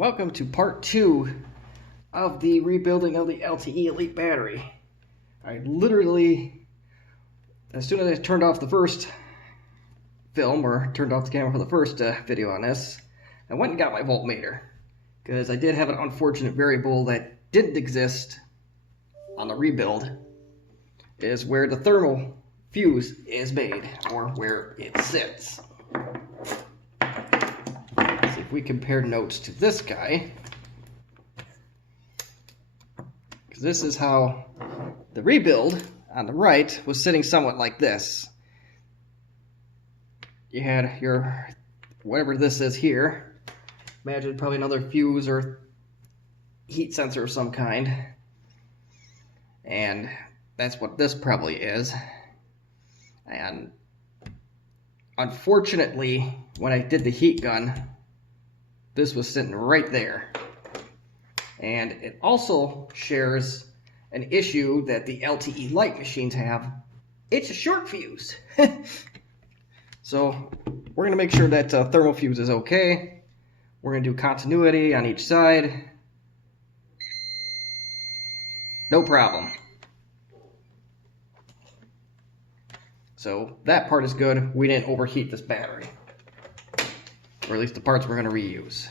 Welcome to part 2 of the rebuilding of the LTE Elite battery. I literally, as soon as I turned off the first film, or turned off the camera for the first video on this, I went and got my voltmeter, because I did have an unfortunate variable that didn't exist on the rebuild, is where the thermal fuse is made, or where it sits. See if we compare notes to this guy, because this is how the rebuild on the right was sitting somewhat like this. You had your, whatever this is here, imagine probably another fuse or heat sensor of some kind, and that's what this probably is. And unfortunately, when I did the heat gun, this was sitting right there. And it also shares an issue that the LTE Lite machines have. It's a short fuse. So we're going to make sure that thermal fuse is okay. We're going to do continuity on each side. No problem. So that part is good. We didn't overheat this battery, or at least the parts we're going to reuse.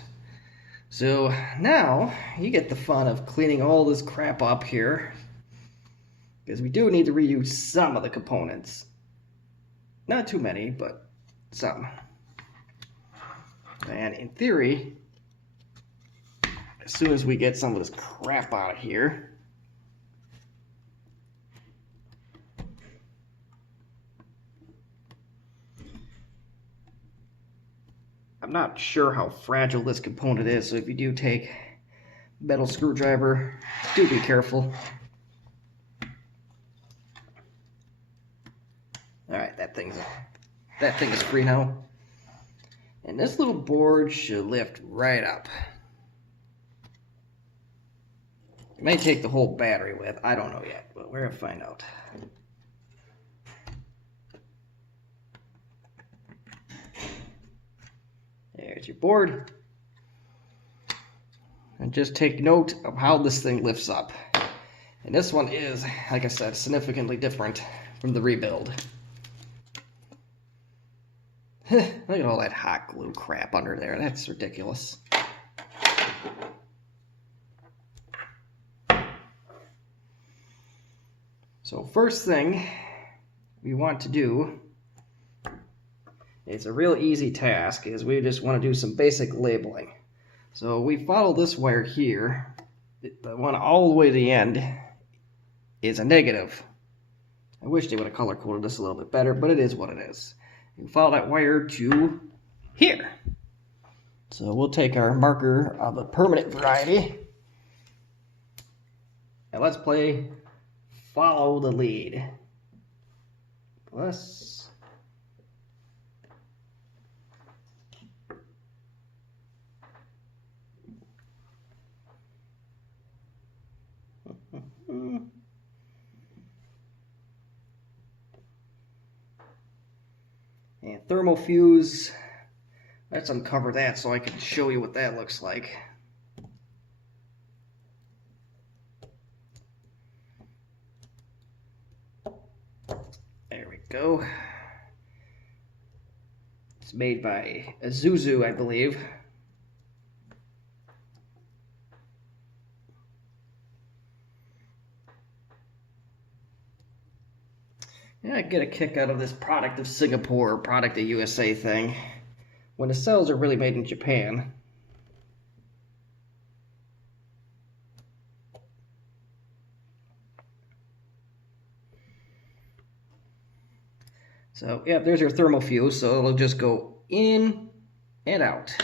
So now you get the fun of cleaning all this crap up here, because we do need to reuse some of the components. Not too many, but some. And in theory, as soon as we get some of this crap out of here, I'm not sure how fragile this component is, so if you do take a metal screwdriver, do be careful. Alright, that thing is free now. And this little board should lift right up. It may take the whole battery with, I don't know yet, but we're going to find out. There's your board. And just take note of how this thing lifts up. And this one is, like I said, significantly different from the rebuild. Look at all that hot glue crap under there. That's ridiculous. So first thing we want to do, it's a real easy task, is we just want to do some basic labeling. So we follow this wire here. The one all the way to the end is a negative. I wish they would have color coded this a little bit better, but it is what it is. You follow that wire to here. So we'll take our marker of a permanent variety, and let's play follow the lead. Plus and thermal fuse. Let's uncover that so I can show you what that looks like. There we go. It's made by Isuzu, I believe. Yeah, I get a kick out of this product of Singapore, product of USA thing, when the cells are really made in Japan. So, yeah, there's your thermal fuse, so it'll just go in and out.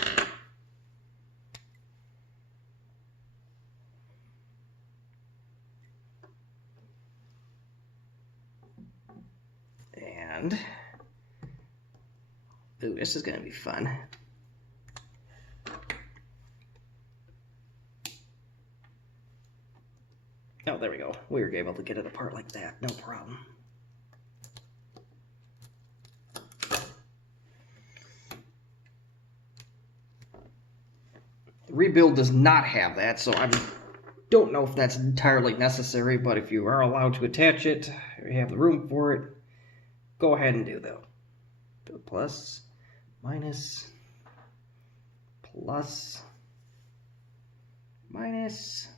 And, ooh, this is going to be fun. Oh, there we go. We were able to get it apart like that, no problem. Rebuild does not have that, so I don't know if that's entirely necessary, but if you are allowed to attach it, or you have the room for it, go ahead and do that. Plus, minus, plus, minus,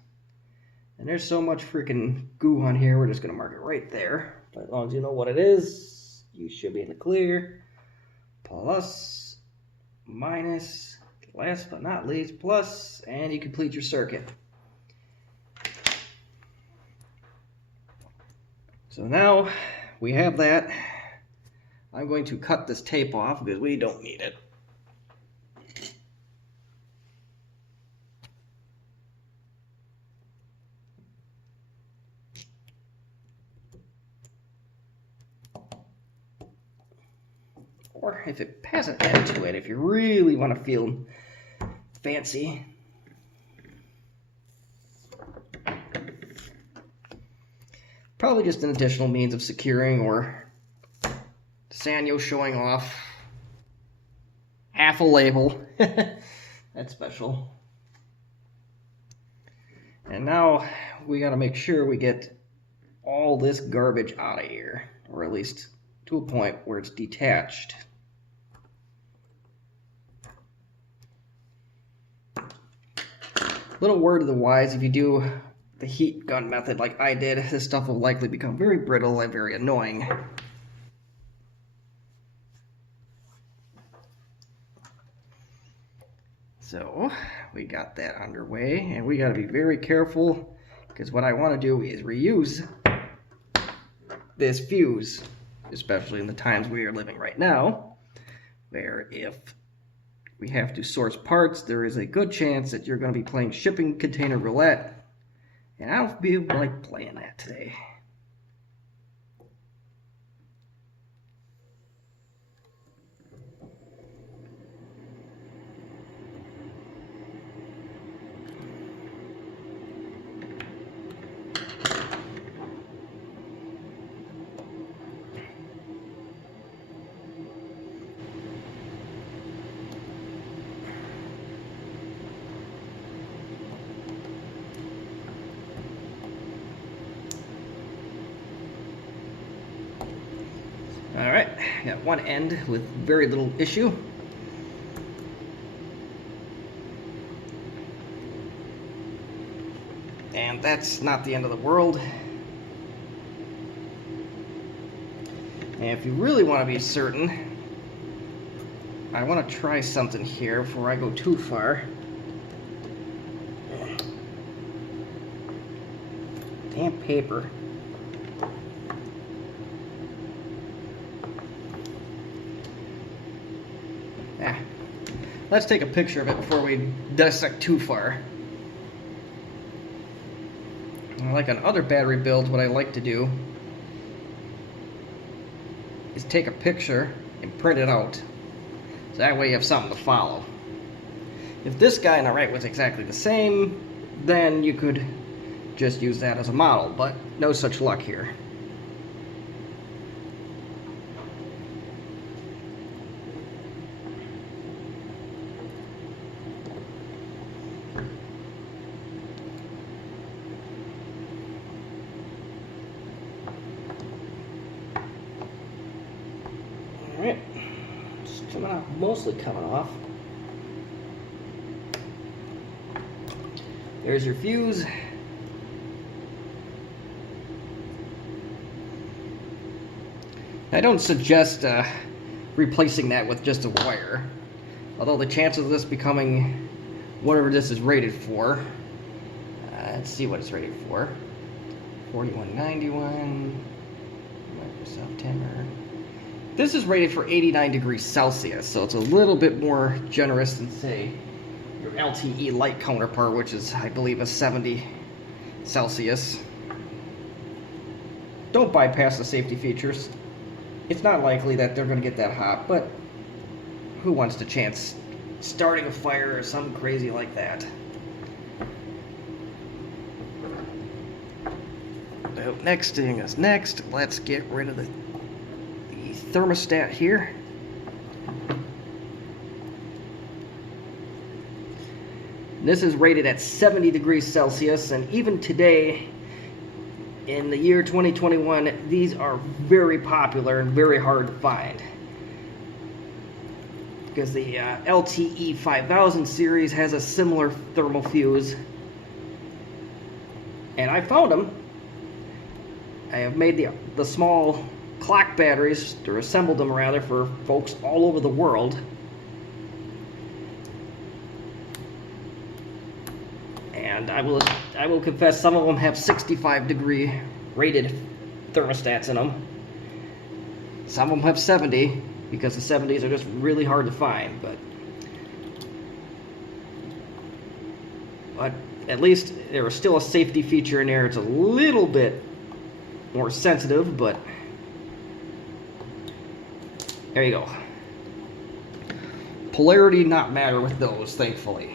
and there's so much freaking goo on here, we're just going to mark it right there. But as long as you know what it is, you should be in the clear. Plus, minus, last but not least, plus, and you complete your circuit. So now we have that. I'm going to cut this tape off because we don't need it. Or if it has an end to it, if you really want to feel fancy. Probably just an additional means of securing, or Sanyo showing off half a label. That's special. And now we got to make sure we get all this garbage out of here, or at least to a point where it's detached. Little word of the wise, if you do the heat gun method like I did, this stuff will likely become very brittle and very annoying. So we got that underway, and we got to be very careful, because what I want to do is reuse this fuse, especially in the times we are living right now, where if we have to source parts, there is a good chance that you're going to be playing shipping container roulette, and I don't feel like playing that today. Alright, got one end with very little issue. And that's not the end of the world. And if you really want to be certain, I want to try something here before I go too far. Damn paper. Let's take a picture of it before we dissect too far. Like on other battery builds, what I like to do is take a picture and print it out. So that way you have something to follow. If this guy on the right was exactly the same, then you could just use that as a model, but no such luck here. Alright, it's coming off, mostly coming off. There's your fuse. I don't suggest replacing that with just a wire, although the chances of this becoming whatever this is rated for, let's see what it's rated for, 4191, Microsoft Timber. This is rated for 89 degrees Celsius, so it's a little bit more generous than, say, your LTE Elite counterpart, which is, I believe, a 70 Celsius. Don't bypass the safety features. It's not likely that they're going to get that hot, but who wants to chance starting a fire or something crazy like that? So next thing is next. Let's get rid of the thermostat here. This is rated at 70 degrees Celsius, and even today, in the year 2021, these are very popular and very hard to find. Because the LTE 5000 series has a similar thermal fuse. And I found them. I have made the small clock batteries, or assembled them rather, for folks all over the world. And I will confess, some of them have 65 degree rated thermostats in them. Some of them have 70, because the 70s are just really hard to find. But at least there is still a safety feature in there. It's a little bit more sensitive, but there you go. Polarity not matter with those, thankfully.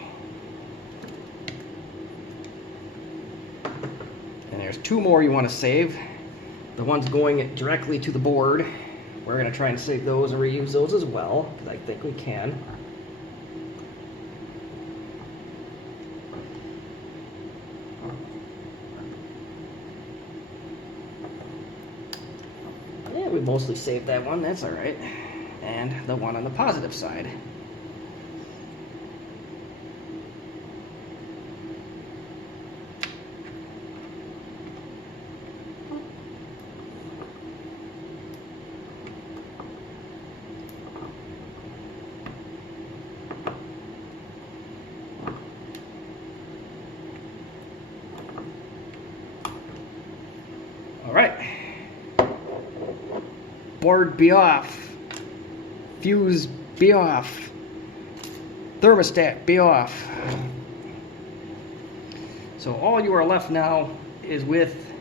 And there's two more you want to save. The ones going directly to the board. We're going to try and save those and reuse those as well, because I think we can. Yeah, we mostly saved that one, that's alright. And the one on the positive side. Alright. Board be off. Fuse be off. Thermostat be off. So all you are left now is with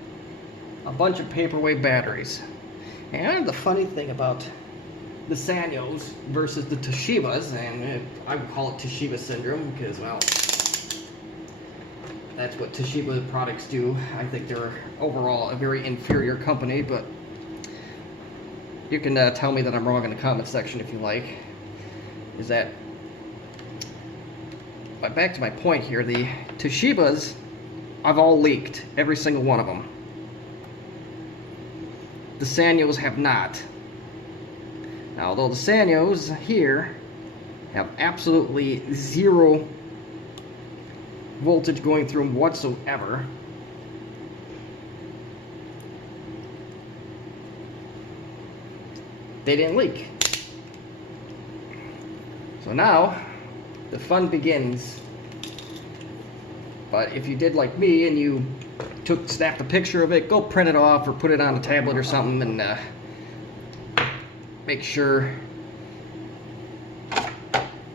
a bunch of paperweight batteries. And the funny thing about the Sanyos versus the Toshibas, and I would call it Toshiba syndrome because, well, that's what Toshiba products do. I think they're overall a very inferior company, but you can tell me that I'm wrong in the comment section if you like. Is that, but back to my point here, the Toshibas have all leaked, every single one of them. The Sanyos have not. Now, although the Sanyos here have absolutely zero voltage going through them whatsoever, they didn't leak. So now the fun begins. But if you did like me and you snapped a picture of it, go print it off or put it on a tablet or something, and make sure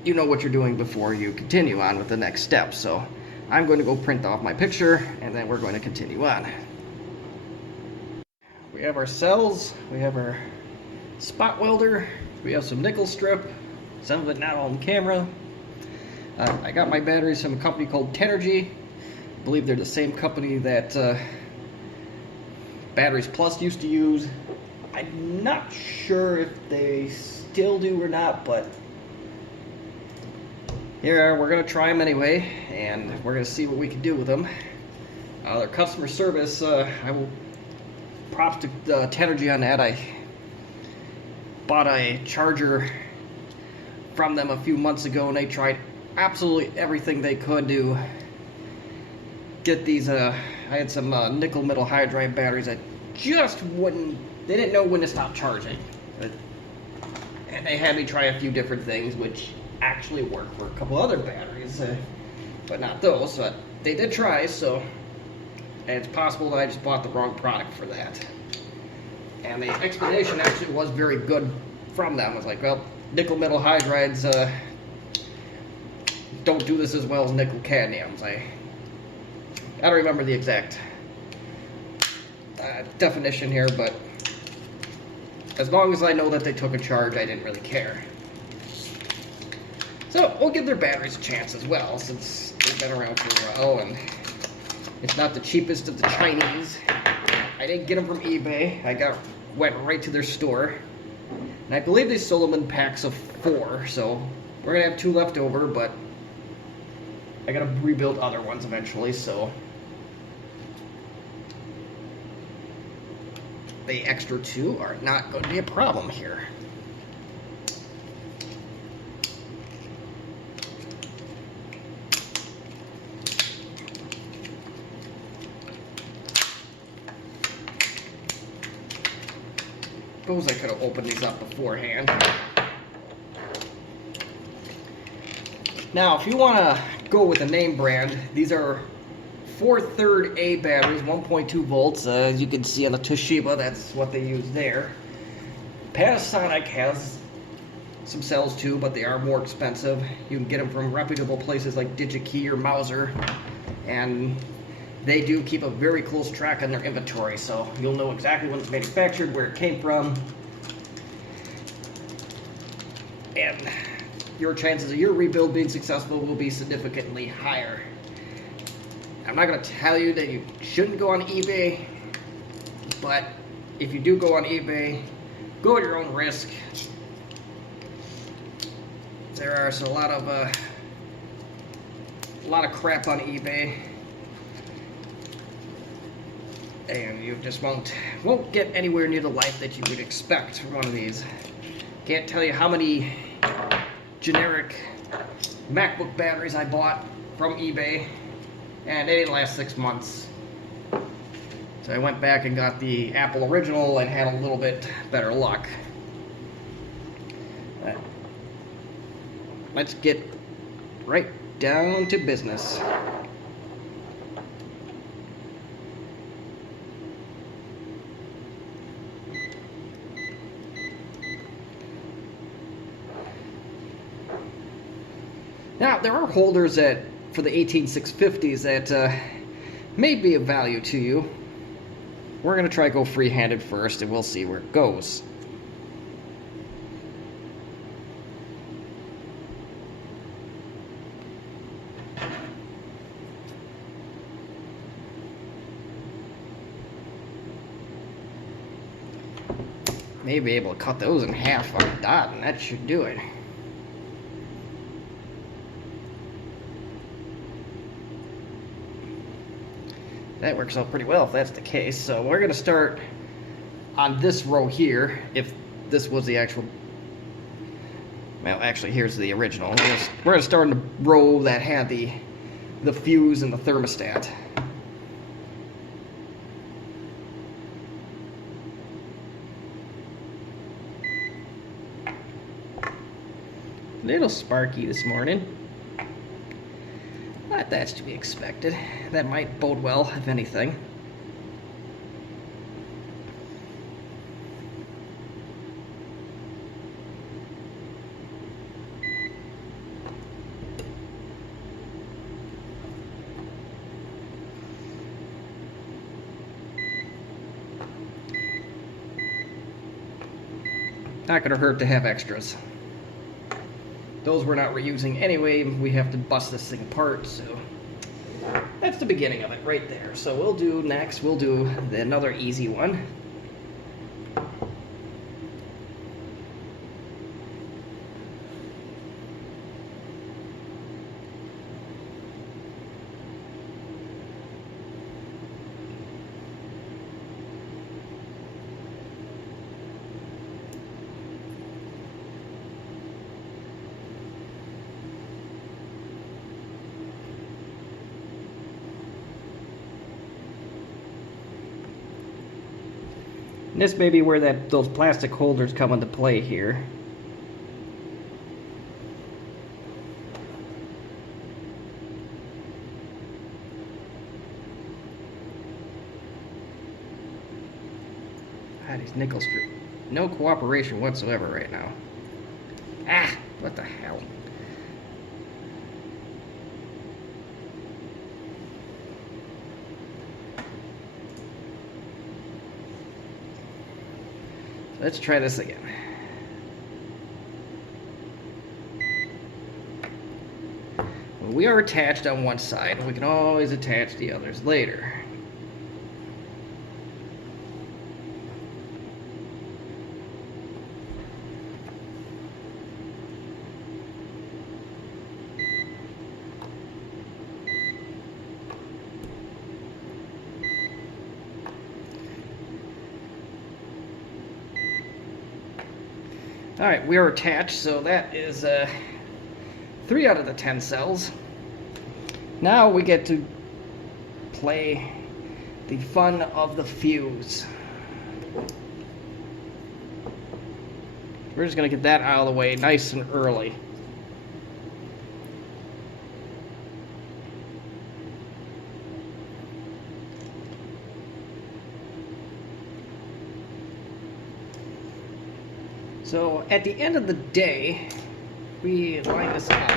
you know what you're doing before you continue on with the next step. So I'm going to go print off my picture, and then we're going to continue on. We have our cells, we have our spot welder, we have some nickel strip, some of it not on camera. I got my batteries from a company called Tenergy. I believe they're the same company that Batteries Plus used to use. I'm not sure if they still do or not, but here, we're going to try them anyway, and we're going to see what we can do with them. Their customer service, I will props to Tenergy on that. I bought a charger from them a few months ago, and they tried absolutely everything they could to get these. I had some nickel metal hydride batteries that just wouldn't, they didn't know when to stop charging. And they had me try a few different things, which actually work for a couple other batteries, but not those. But they did try, so, and it's possible that I just bought the wrong product for that. And the explanation actually was very good from them. It was like, well, nickel metal hydrides don't do this as well as nickel cadmiums. I don't remember the exact definition here, but as long as I know that they took a charge, I didn't really care. So we'll give their batteries a chance as well, since they've been around for a while, and it's not the cheapest of the Chinese. I didn't get them from eBay. Went right to their store, and I believe they sold them in packs of 4. So we're gonna have 2 left over, but I gotta rebuild other ones eventually, so the extra two are not going to be a problem here. Suppose I could have opened these up beforehand. Now, if you want to go with a name brand, these are 4/3 A batteries, 1.2 volts. As you can see on the Toshiba, that's what they use there. Panasonic has some cells too, but they are more expensive. You can get them from reputable places like DigiKey or Mauser, and they do keep a very close track on their inventory, so you'll know exactly when it's manufactured, where it came from, and your chances of your rebuild being successful will be significantly higher. I'm not going to tell you that you shouldn't go on eBay, but if you do go on eBay, go at your own risk. There are a lot of crap on eBay, and you just won't get anywhere near the life that you would expect from one of these. Can't tell you how many generic MacBook batteries I bought from eBay, and they didn't last 6 months. So I went back and got the Apple original and had a little bit better luck. But let's get right down to business. Now, there are holders for the 18650s that may be of value to you. We're going to try to go free-handed first, and we'll see where it goes. May be able to cut those in half on a dot, and that should do it. That works out pretty well if that's the case. So we're going to start on this row here, if this was the actual... Well, actually, here's the original. We're going to start in the row that had the fuse and the thermostat. A little sparky this morning. But that's to be expected. That might bode well, if anything. Not gonna hurt to have extras. Those we're not reusing anyway. We have to bust this thing apart, so that's the beginning of it right there. So we'll do another easy one. And this may be where those plastic holders come into play here. These nickel strips. No cooperation whatsoever right now. Ah, what the hell? Let's try this again. Well, we are attached on one side, and we can always attach the others later. Alright, we are attached, so that is 3 out of the 10 cells. Now we get to play the fun of the fuse. We're just going to get that out of the way nice and early. So at the end of the day, we line this up.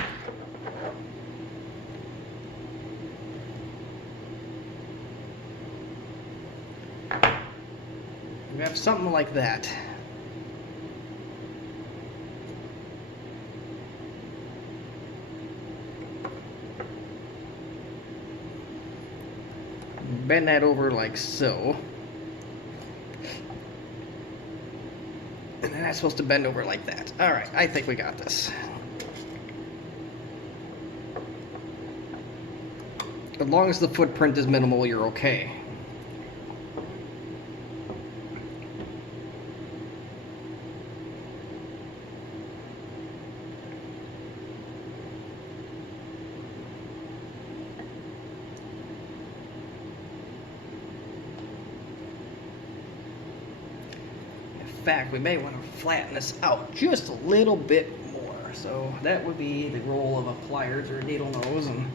We have something like that. Bend that over like so. And then that's supposed to bend over like that. Alright, I think we got this. As long as the footprint is minimal, you're okay. In fact, we may want to flatten this out just a little bit more. So that would be the role of a pliers or a needle nose. And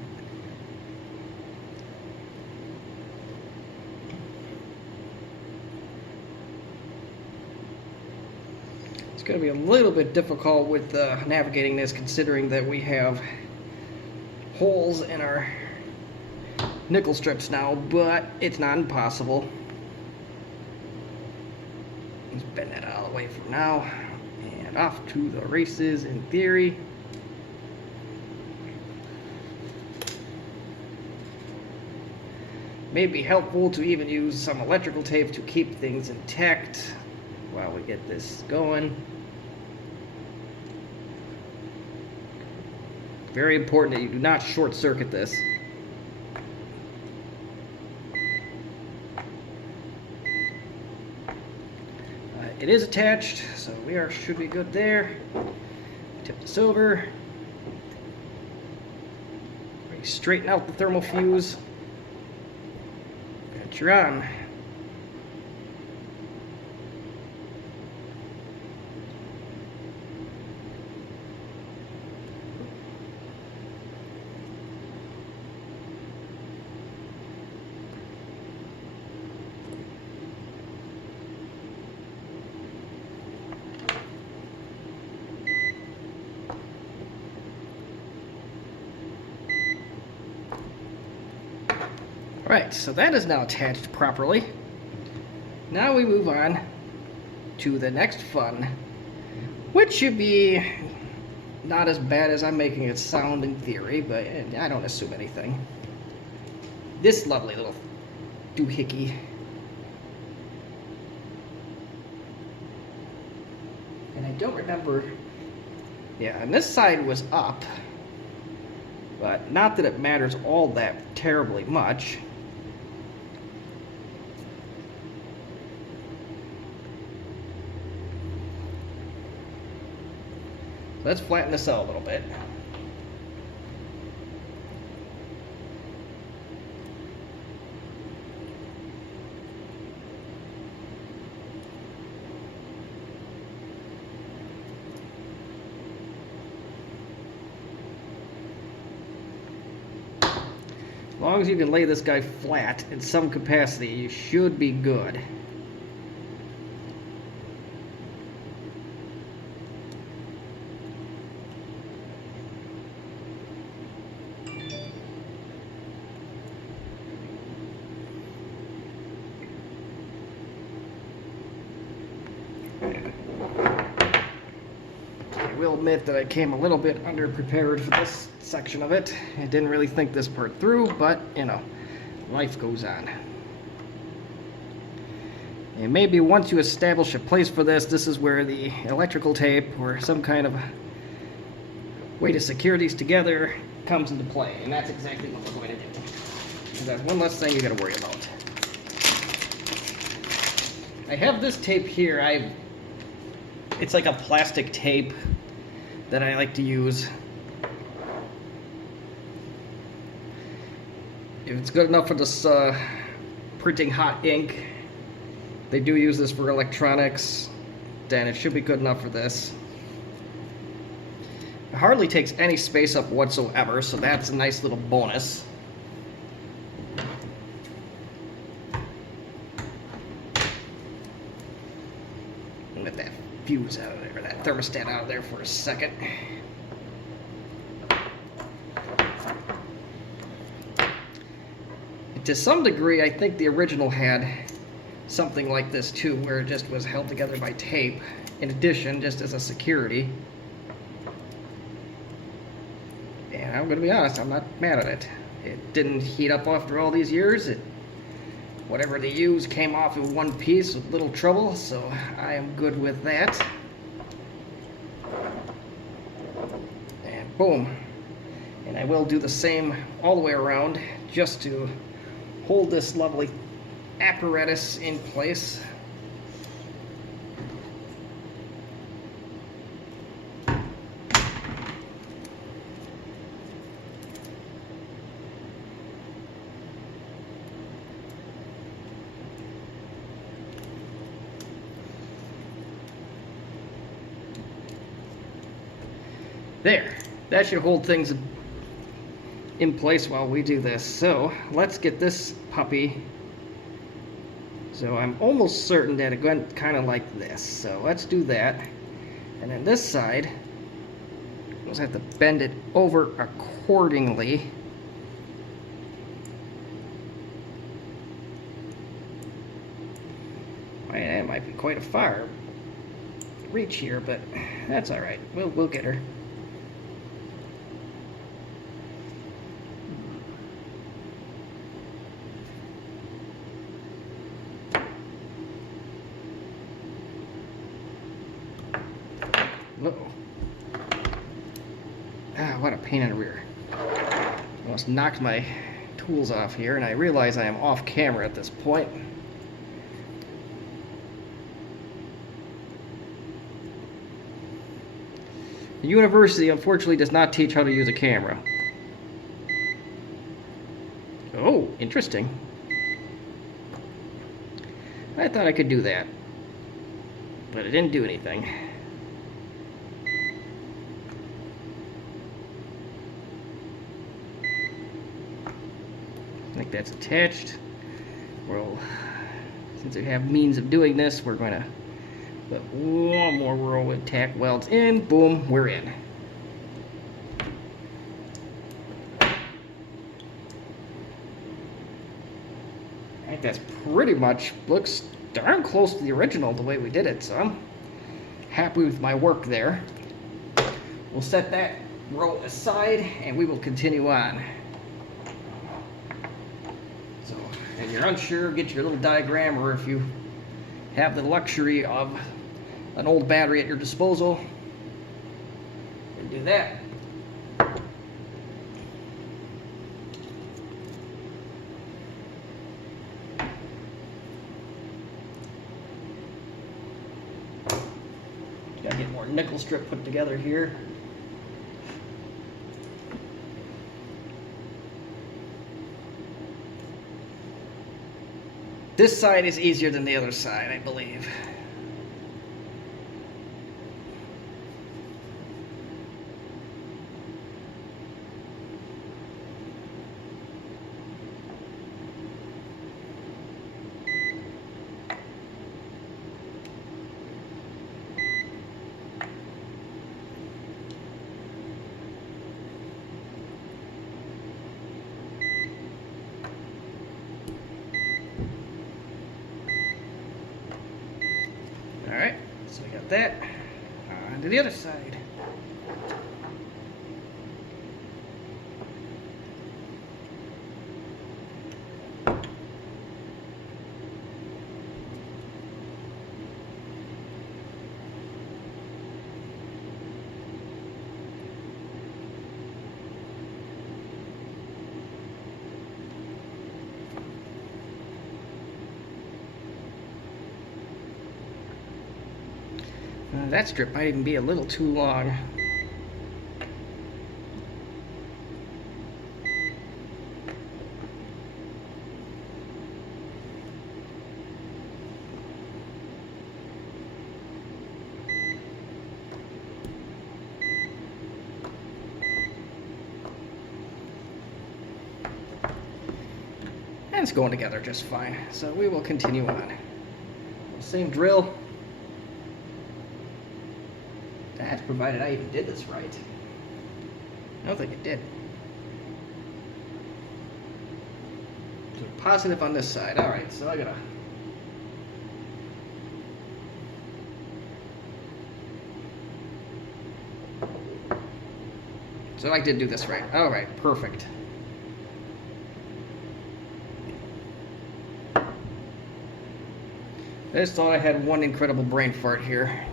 it's going to be a little bit difficult with navigating this, considering that we have holes in our nickel strips now, but it's not impossible. Let's bend that out of the way for now, and off to the races in theory. May be helpful to even use some electrical tape to keep things intact while we get this going. Very important that you do not short circuit this. It is attached, so we should be good there. Tip this over. Straighten out the thermal fuse. And you're on. Right, so that is now attached properly. Now we move on to the next fun, which should be not as bad as I'm making it sound in theory, but I don't assume anything. This lovely little doohickey. And I don't remember, yeah, and this side was up, but not that it matters all that terribly much. Let's flatten this out a little bit. As long as you can lay this guy flat in some capacity, you should be good. I will admit that I came a little bit underprepared for this section of it. I didn't really think this part through, but you know, life goes on. And maybe once you establish a place for this, this is where the electrical tape or some kind of way to secure these together comes into play. And that's exactly what we're going to do. So that's one less thing you got to worry about. I have this tape here. I've It's like a plastic tape that I like to use. If it's good enough for this printing hot ink, they do use this for electronics, then it should be good enough for this. It hardly takes any space up whatsoever, so that's a nice little bonus. Let that fuse out of there, that thermostat out of there for a second. To some degree, I think the original had something like this too, where it just was held together by tape, in addition, just as a security. And I'm going to be honest, I'm not mad at it. It didn't heat up after all these years. Whatever they used came off in one piece with little trouble, so I am good with that. And boom. And I will do the same all the way around, just to hold this lovely apparatus in place. There, that should hold things in place while we do this. So let's get this puppy. So I'm almost certain that it went kind of like this. So let's do that. And then this side, we'll just have to bend it over accordingly. That might be quite a far reach here, but that's all right. We'll get her. Uh-oh. Ah, what a pain in the rear. Almost knocked my tools off here, and I realize I am off camera at this point. The university unfortunately does not teach how to use a camera. Oh, interesting. I thought I could do that, but it didn't do anything. I think that's attached. Well, since we have means of doing this, we're going to put one more row with tack welds in. Boom, we're in. I think that's pretty much, looks darn close to the original the way we did it, so I'm happy with my work there. We'll set that row aside and we will continue on. So, if you're unsure, get your little diagram, or if you have the luxury of an old battery at your disposal, and do that. Gotta get more nickel strip put together here. This side is easier than the other side, I believe. Alright, so we got that. On to the other side. That strip might even be a little too long. And it's going together just fine. So we will continue on. Same drill. That's provided I even did this right. I don't think it did. So positive on this side. Alright, so I gotta... So I did do this right. Alright, perfect. I just thought I had one incredible brain fart here.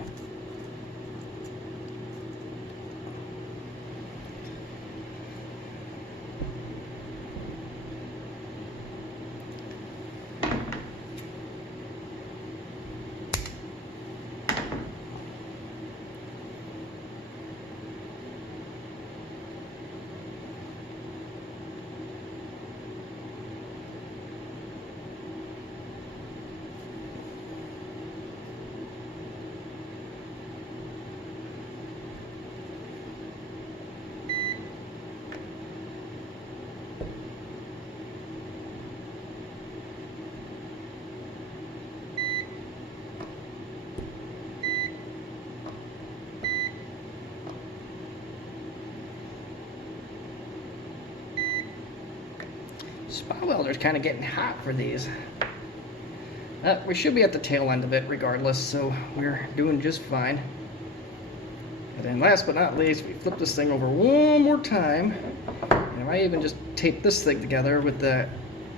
Spot welder's kind of getting hot for these. We should be at the tail end of it regardless, so we're doing just fine. And then last but not least, we flip this thing over one more time. And I even just tape this thing together with the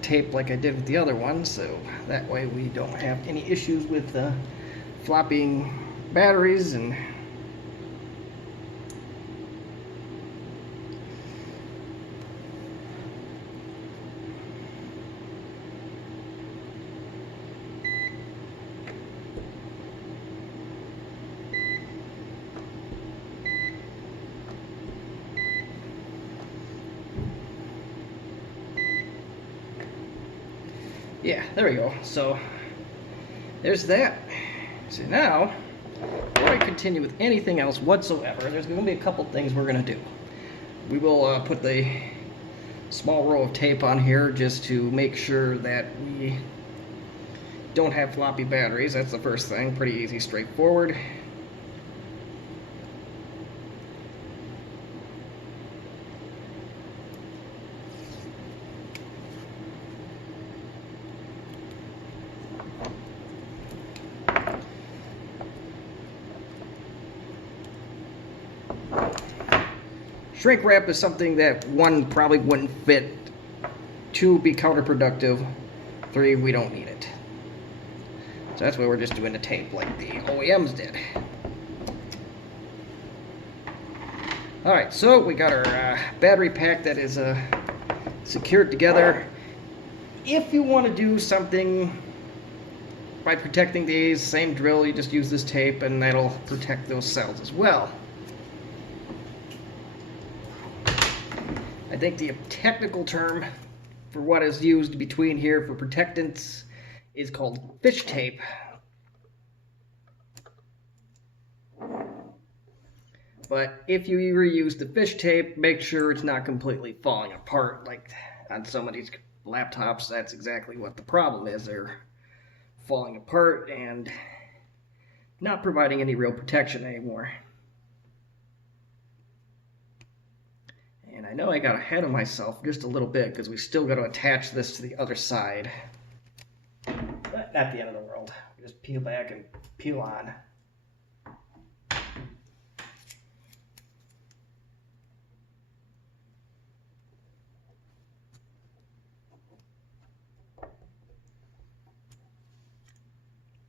tape like I did with the other one, so that way we don't have any issues with flopping batteries and yeah, there we go. So there's that. So now, before I continue with anything else whatsoever, there's going to be a couple things we're going to do. We will put the small row of tape on here just to make sure that we don't have floppy batteries. That's the first thing. Pretty easy, straightforward. Shrink wrap is something that, one, probably wouldn't fit, two, be counterproductive, three, we don't need it. So that's why we're just doing the tape like the OEMs did. Alright, so we got our battery pack that is secured together. If you want to do something by protecting these, same drill, you just use this tape and that'll protect those cells as well. I think the technical term for what is used between here for protectants is called fish tape. But if you reuse the fish tape, make sure it's not completely falling apart. Like on some of these laptops, that's exactly what the problem is. They're falling apart and not providing any real protection anymore. And I know I got ahead of myself just a little bit because we still got to attach this to the other side. But not the end of the world. We just peel back and peel on.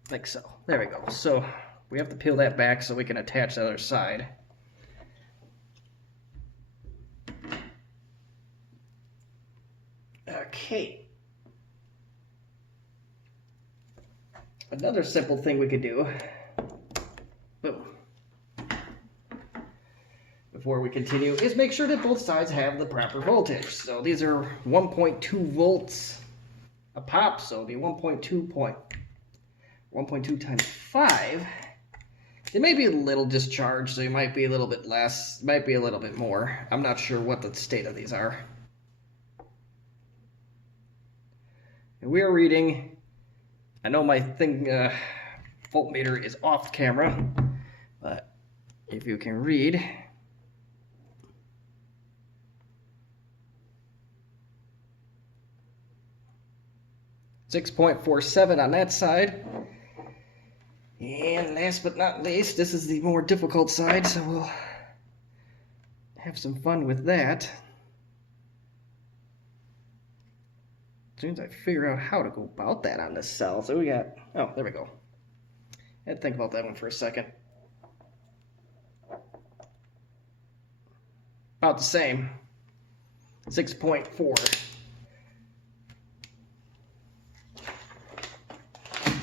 Like so. There we go. So we have to peel that back so we can attach the other side. Okay. Another simple thing we could do. Boom. Before we continue, is make sure that both sides have the proper voltage. So these are 1.2 volts a pop, so it'll be 1.2 times 5. It may be a little discharged, so it might be a little bit less, might be a little bit more. I'm not sure what the state of these are. And we are reading, I know my thing, voltmeter is off camera, but if you can read, 6.47 on that side. And last but not least, this is the more difficult side, so we'll have some fun with that. As soon as I figure out how to go about that on this cell. So we got, oh, there we go. I had to think about that one for a second. About the same. 6.4.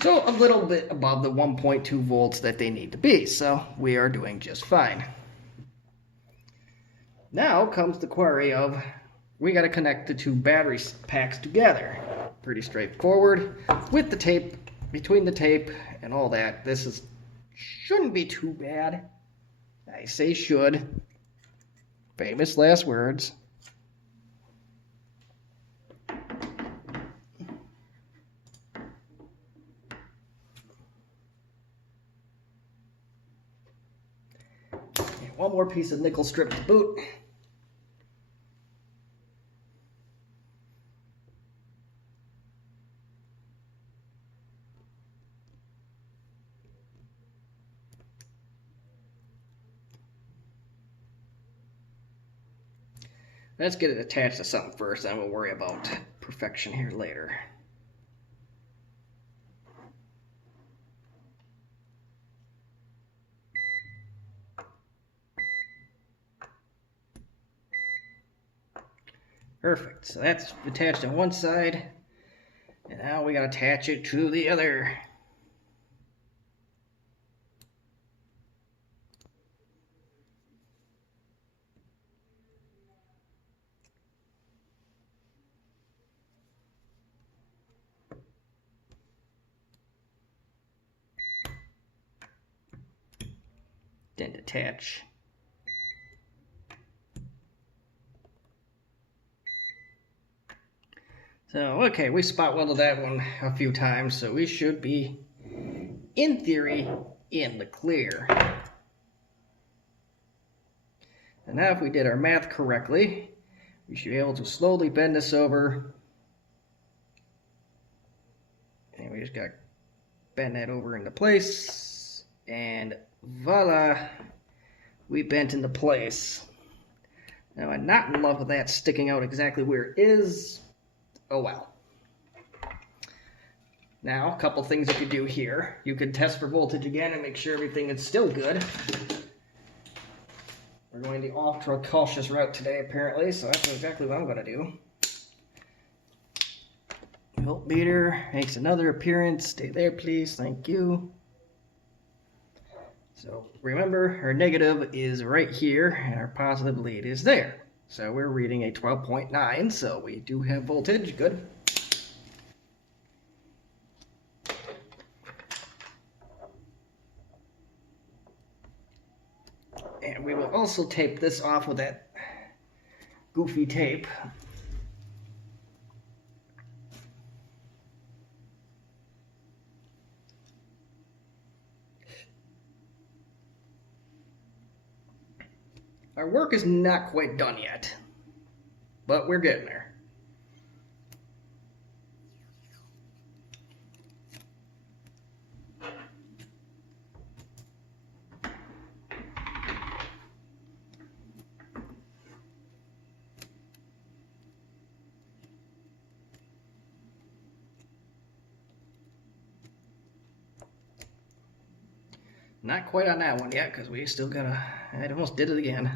So a little bit above the 1.2 volts that they need to be, so we are doing just fine. Now comes the query of, we got to connect the two battery packs together. Pretty straightforward. With the tape, between the tape and all that, shouldn't be too bad. I say should. Famous last words. One more piece of nickel strip to boot. Let's get it attached to something first, then we'll worry about perfection here later. Perfect. So that's attached on one side, and now we gotta attach it to the other. Then attach. So, okay, we spot welded that one a few times, so we should be, in theory, in the clear. And now if we did our math correctly, we should be able to slowly bend this over. And we just got to bend that over into place. And voila, we bent into place. Now, I'm not in love with that sticking out exactly where it is. Oh well. Now, a couple things you could do here. You could test for voltage again and make sure everything is still good. We're going the ultra cautious route today, apparently, so that's exactly what I'm going to do. Voltmeter makes another appearance. Stay there, please. Thank you. So remember, our negative is right here, and our positive lead is there. So we're reading a 12.9, so we do have voltage. Good. And we will also tape this off with that goofy tape. Our work is not quite done yet, but we're getting there. Not quite on that one yet, because we still gotta, I almost did it again.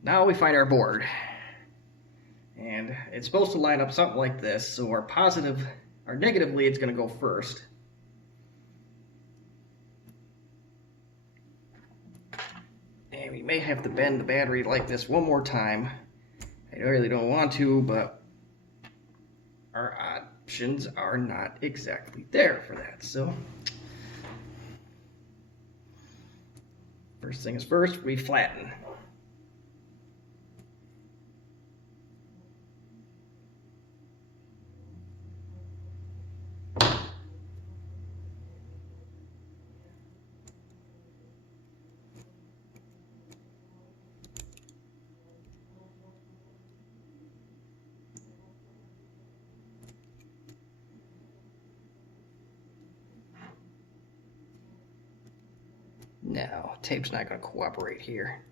Now we find our board. And it's supposed to line up something like this, so our negative lead is gonna go first. may have to bend the battery like this one more time. I really don't want to, but our options are not exactly there for that. So first things first, we flatten. No, tape's not going to cooperate here.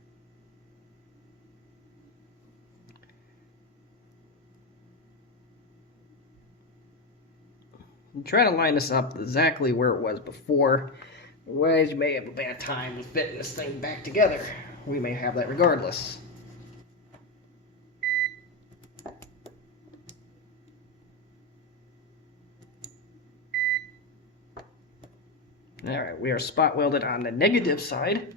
Try to line this up exactly where it was before. Otherwise, you may have a bad time with fitting this thing back together. We may have that regardless. Alright, we are spot welded on the negative side.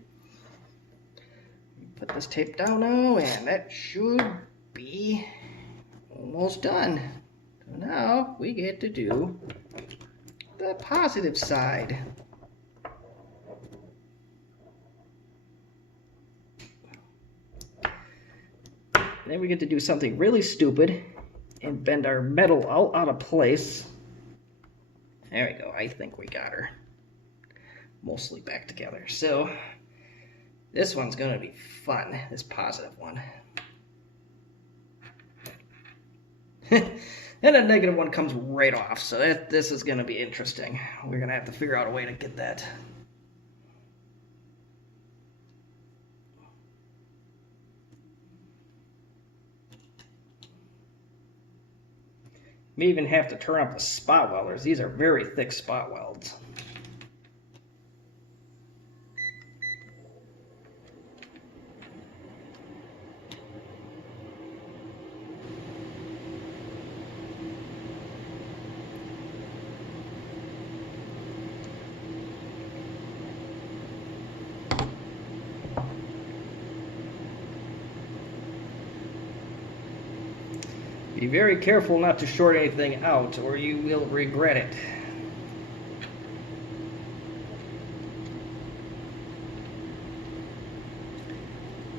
Put this tape down now, and that should be almost done. So now we get to do the positive side. Then we get to do something really stupid and bend our metal all out of place. There we go. I think we got her mostly back together. So this one's going to be fun, this positive one. And the negative one comes right off, so this is going to be interesting. We're going to have to figure out a way to get that. May even have to turn up the spot welders. These are very thick spot welds. Be very careful not to short anything out, or you will regret it.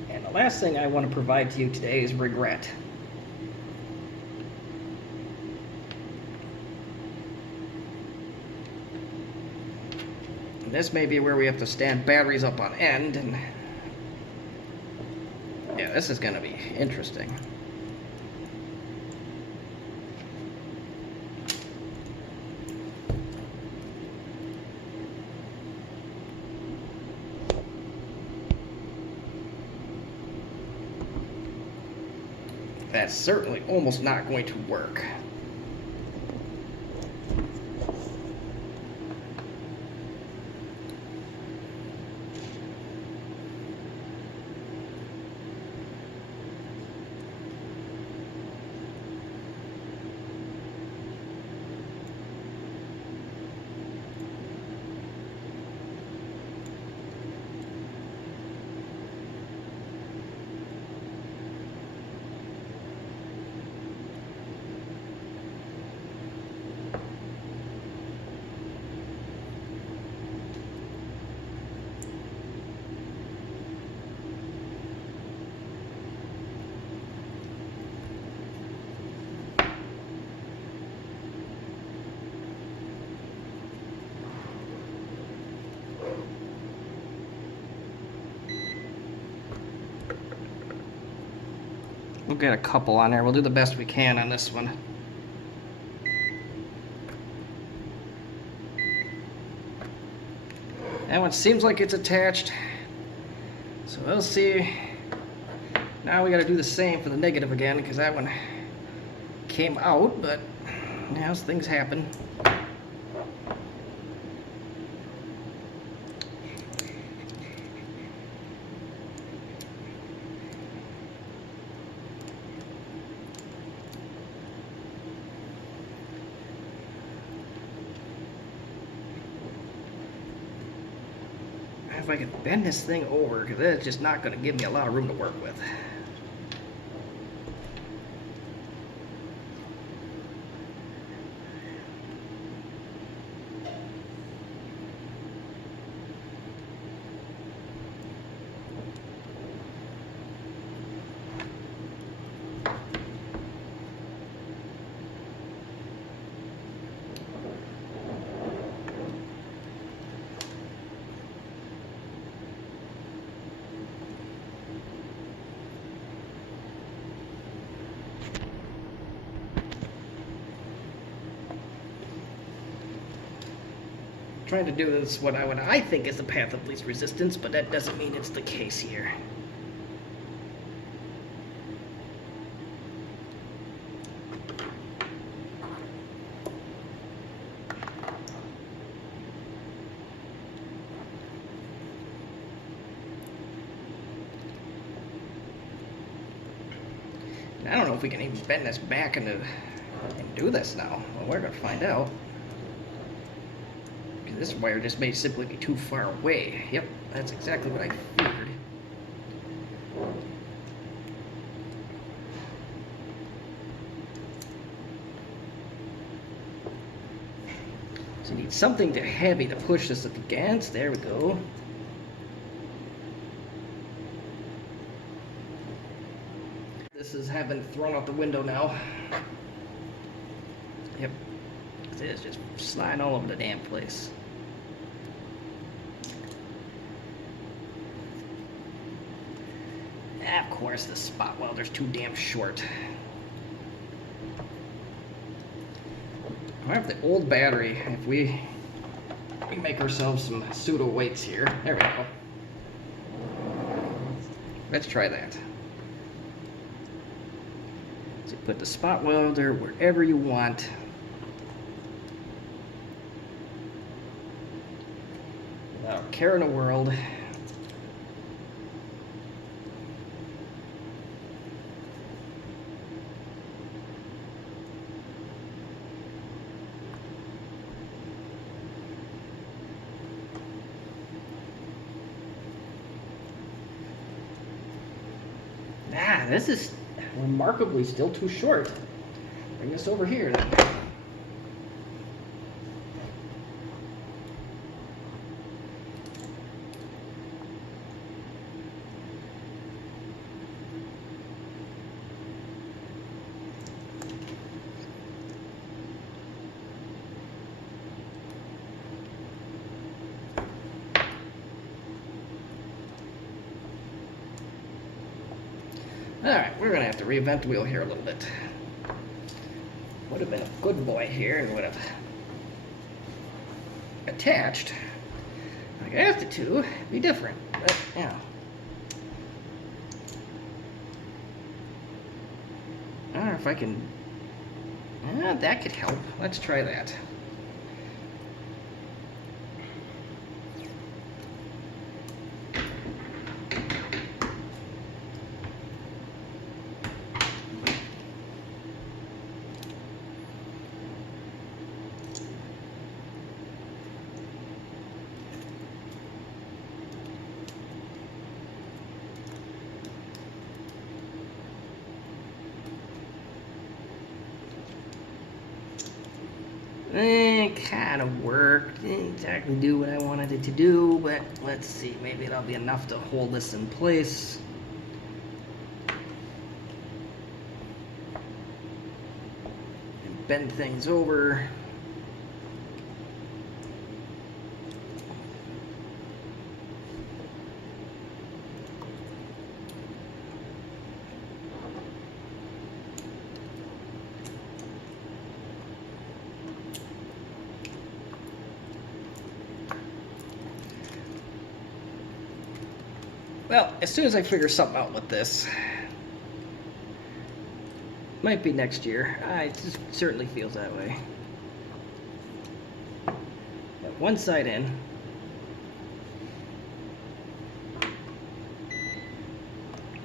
And the last thing I want to provide to you today is regret. And this may be where we have to stand batteries up on end, and yeah, this is going to be interesting. That's certainly almost not going to work. We'll get a couple on there. We'll do the best we can on this one. That one seems like it's attached. So we'll see. Now we got to do the same for the negative again, because that one came out, but as things happen. if I can bend this thing over, because that's just not going to give me a lot of room to work with. Trying to do this what I think is the path of least resistance, but that doesn't mean it's the case here. And I don't know if we can even bend this back and do this now. Well, we're gonna find out. This wire just may simply be too far away. Yep, that's exactly what I feared. So you need something heavy to push this up against. There we go. This has been thrown out the window now. Yep, it is just sliding all over the damn place. Of course, the spot welder's too damn short. I have the old battery. If we make ourselves some pseudo weights here. There we go. Let's try that. So put the spot welder wherever you want. Without a care in the world. This is remarkably still too short. Bring this over here then. Alright, we're going to have to reinvent the wheel here a little bit. Would have been a good boy here and would have attached. Like I asked it to, be different. But, yeah. I don't know if I can... that could help. Let's try that. It kind of worked. Didn't exactly do what I wanted it to do, but let's see. Maybe it'll be enough to hold this in place. And bend things over. Well, as soon as I figure something out with this, might be next year. It just certainly feels that way. Got one side in.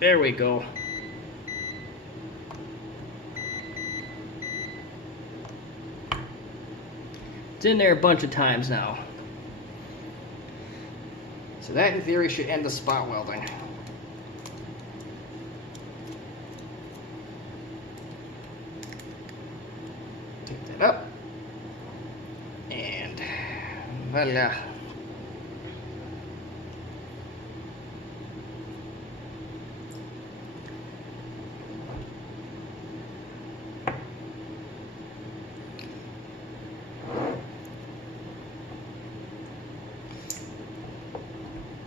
There we go. It's in there a bunch of times now. So that, in theory, should end the spot welding. Take that up. And voila.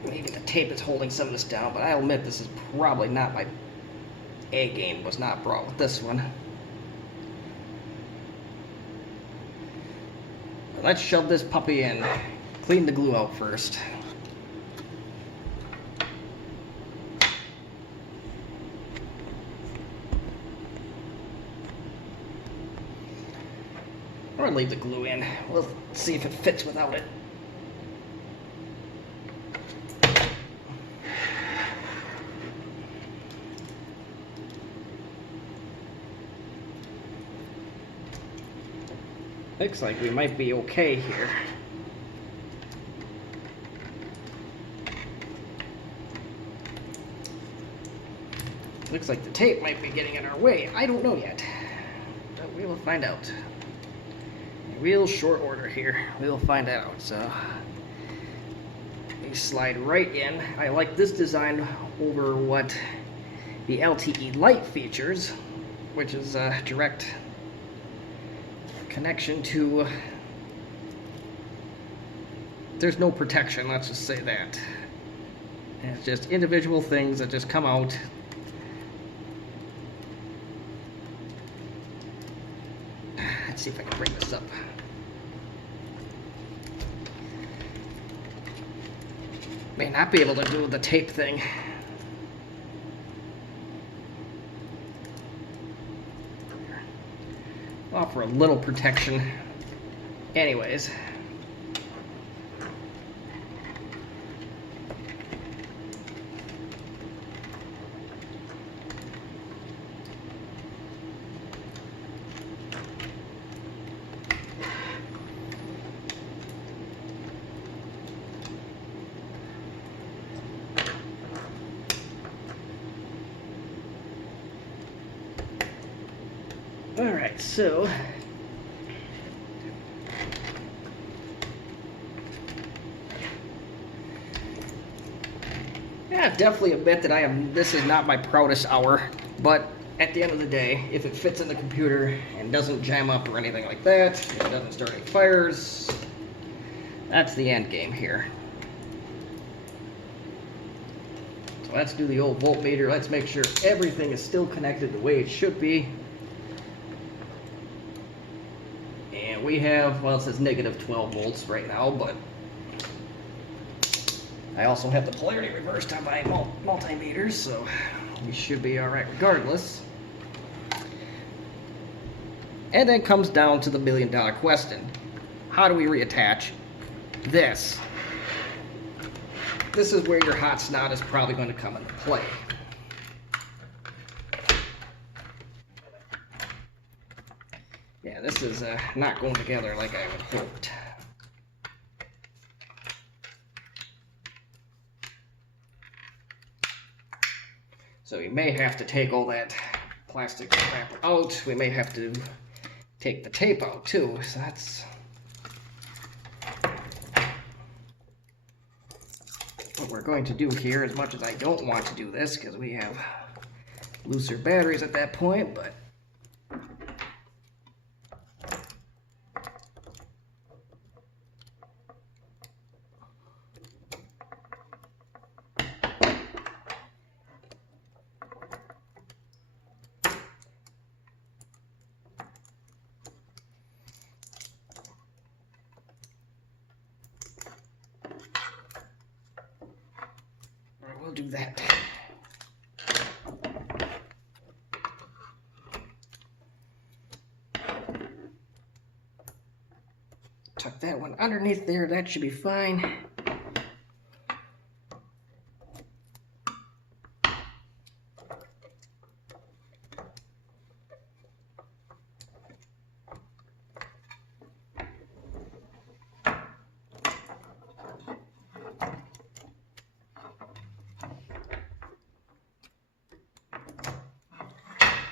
Maybe the tape is holding some of this down, but I'll admit this is probably not my A game. Was not brought with this one. But let's shove this puppy in. Clean the glue out first. Or leave the glue in. We'll see if it fits without it. Looks like we might be okay here. Looks like the tape might be getting in our way. I don't know yet, but we will find out. In real short order here, we will find out. So we slide right in. I like this design over what the LTE Elite features, which is a direct connection to, there's no protection, let's just say that. And it's just individual things that just come out. Let's see if I can bring this up. May not be able to do the tape thing. Offer a little protection. Anyways. All right, so yeah, definitely admit that this is not my proudest hour, but at the end of the day, if it fits in the computer and doesn't jam up or anything like that, if it doesn't start any fires, that's the end game here. So let's do the old voltmeter. Let's make sure everything is still connected the way it should be. We have, well, it says negative 12 volts right now, but I also have the polarity reversed on my multimeters, so we should be all right regardless. And then comes down to the million-dollar question. How do we reattach this? This is where your hot snot is probably going to come into play. Yeah, this is not going together like I would hoped. So we may have to take all that plastic crap out. We may have to take the tape out too. So that's what we're going to do here, as much as I don't want to do this because we have looser batteries at that point, but we'll do that. Tuck that one underneath there, that should be fine.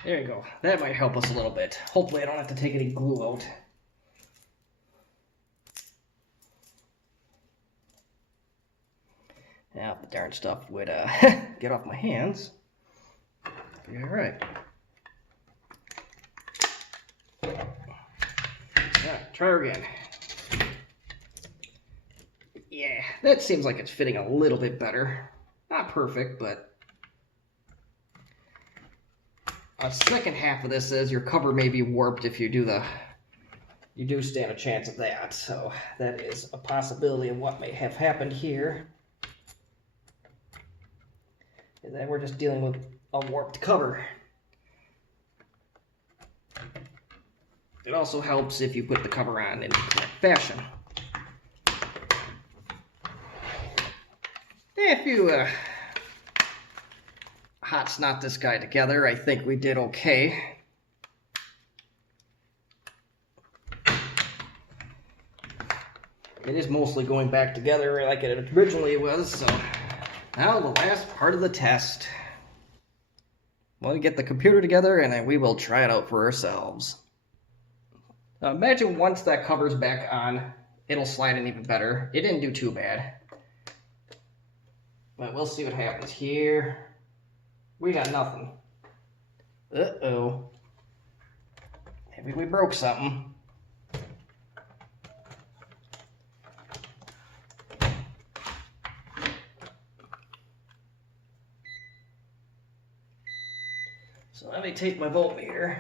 There you go. That might help us a little bit. Hopefully I don't have to take any glue out. Now, if the darn stuff would get off my hands, be all right. Alright, try again. Yeah, that seems like it's fitting a little bit better. Not perfect, but a second half of this is your cover may be warped if you do you do stand a chance of that. So that is a possibility of what may have happened here. And then we're just dealing with a warped cover. It also helps if you put the cover on in the correct fashion. If you hot snot this guy together, I think we did okay. It is mostly going back together like it originally was, so now the last part of the test. We'll get the computer together and then we will try it out for ourselves. Now imagine once that cover's back on, it'll slide in even better. It didn't do too bad. But we'll see what happens here. We got nothing. Uh-oh. Maybe we broke something. So let me take my voltmeter.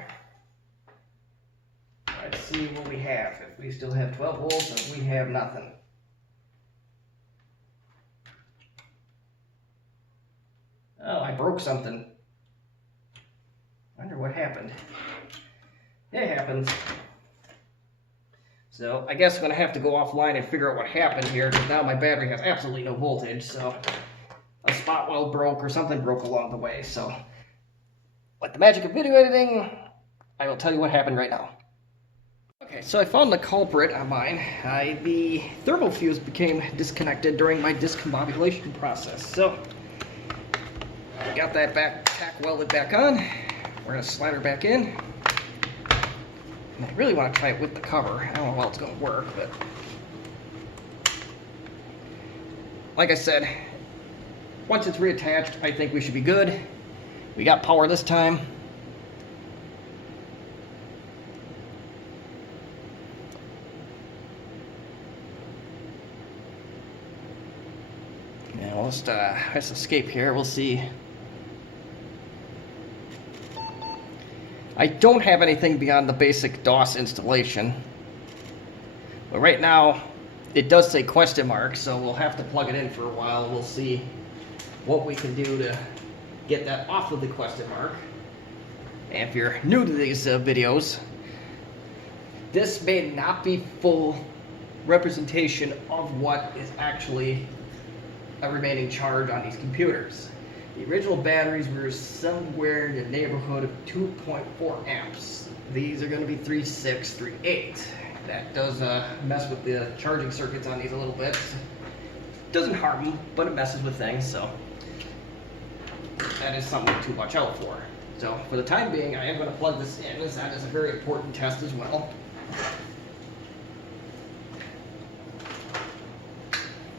Let's see what we have. If we still have 12 volts, and we have nothing. Oh, I broke something. Wonder what happened. It happens. So I guess I'm going to have to go offline and figure out what happened here, because now my battery has absolutely no voltage, so a spot weld broke or something broke along the way. So like the magic of video editing, I will tell you what happened right now. Okay, so I found the culprit on mine. The thermal fuse became disconnected during my discombobulation process. So I got that tack welded back on. We're going to slide her back in. And I really want to try it with the cover. I don't know how it's going to work, but like I said, once it's reattached, I think we should be good. We got power this time. Now let's escape here. We'll see. I don't have anything beyond the basic DOS installation. But right now, it does say question mark, so we'll have to plug it in for a while. We'll see what we can do to get that off of the question mark. And if you're new to these videos, this may not be full representation of what is actually a remaining charge on these computers. The original batteries were somewhere in the neighborhood of 2.4 amps. These are going to be 3.6, 3.8. That does mess with the charging circuits on these a little bit. Doesn't harm them, but it messes with things, so that is something to watch out for. So for the time being, I am going to plug this in, as that is a very important test as well.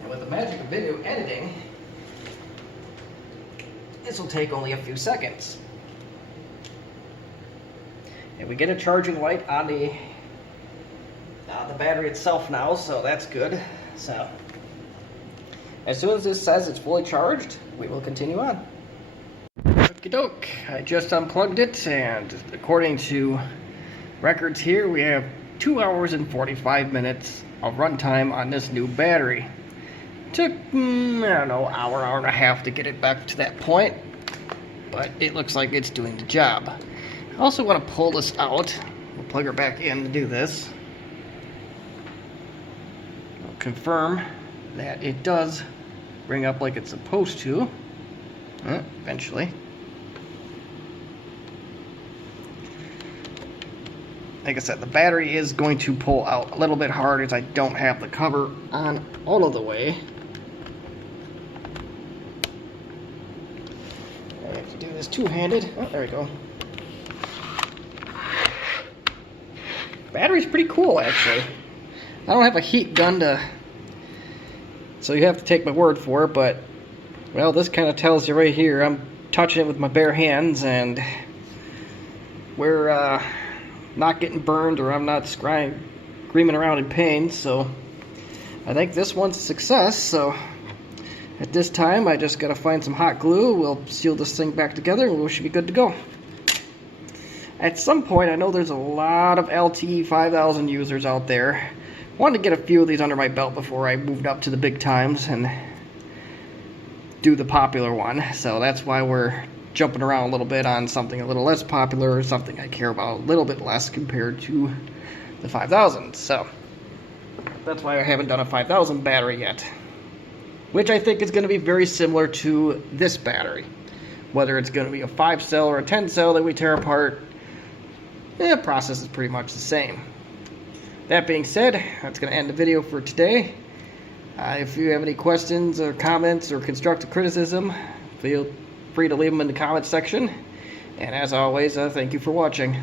And with the magic of video editing, this will take only a few seconds. And we get a charging light on the battery itself now, so that's good. So as soon as this says it's fully charged, we will continue on. Okie doke, I just unplugged it, and according to records here, we have 2 hours and 45 minutes of runtime on this new battery. Took, I don't know, hour and a half to get it back to that point, but it looks like it's doing the job. I also want to pull this out. We'll plug her back in to do this. I'll confirm that it does bring up like it's supposed to, eventually. Like I said, the battery is going to pull out a little bit hard as I don't have the cover on all of the way. I have to do this two-handed. Oh, there we go. battery's pretty cool, actually. I don't have a heat gun so you have to take my word for it, but, well, this kind of tells you right here. I'm touching it with my bare hands, and we're not getting burned, or I'm not screaming around in pain, so I think this one's a success. So at this time, I just gotta find some hot glue. We'll seal this thing back together, and we should be good to go. At some point, I know there's a lot of LTE 5000 users out there. Wanted to get a few of these under my belt before I moved up to the big times and do the popular one. So that's why we're jumping around a little bit on something a little less popular, or something I care about a little bit less compared to the 5000. So that's why I haven't done a 5000 battery yet, which I think is going to be very similar to this battery. Whether it's going to be a 5-cell or a 10-cell that we tear apart, the process is pretty much the same. That being said, that's going to end the video for today. If you have any questions or comments or constructive criticism, feel free to leave them in the comments section. And as always, thank you for watching.